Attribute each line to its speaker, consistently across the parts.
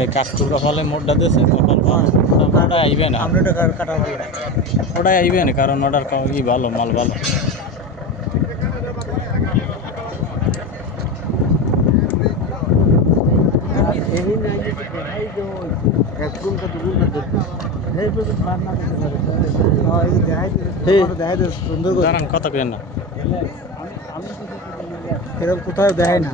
Speaker 1: এই কপালে মোটটা দিয়েছে কপাল ওটা আইবে না। আইবে না কারণ ওটার কা- ভালো মাল ভালো।
Speaker 2: কত হ্যাঁ
Speaker 1: দাঁড়ান কথা কেন না।
Speaker 2: এরকম কোথাও দেখায় না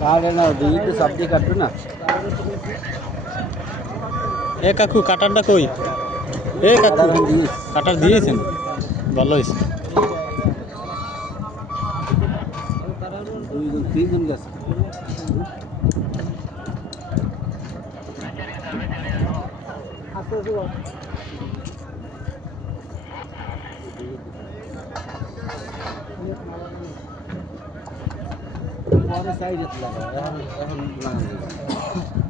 Speaker 2: কাটে না দুইটা সবজি কাটবে না
Speaker 1: এ কাকু, কাটারটা কই? এ কাকু, কাটার দিয়েছেন? ভালো হয়েছে।
Speaker 2: পরে সাইডে লাগা এখন এখন লাগানো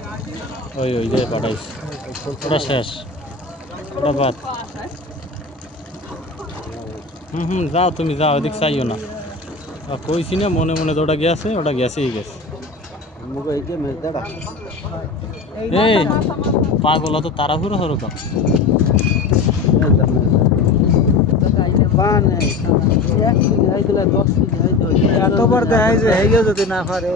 Speaker 1: ওই ওই যে পাঠাইস। ওটা শেষ। ওটা বাদ। হুম হুম যাও তুমি যাও এদিক চাইও না। কইছি না মনে মনে তো ওটা গেছে ওটা গেছেই গেছে।
Speaker 2: এই
Speaker 1: পাগল তো তাড়াহুড়ো হরো কা
Speaker 2: এতবার দেখাই যে হয়ে গেছে না পারে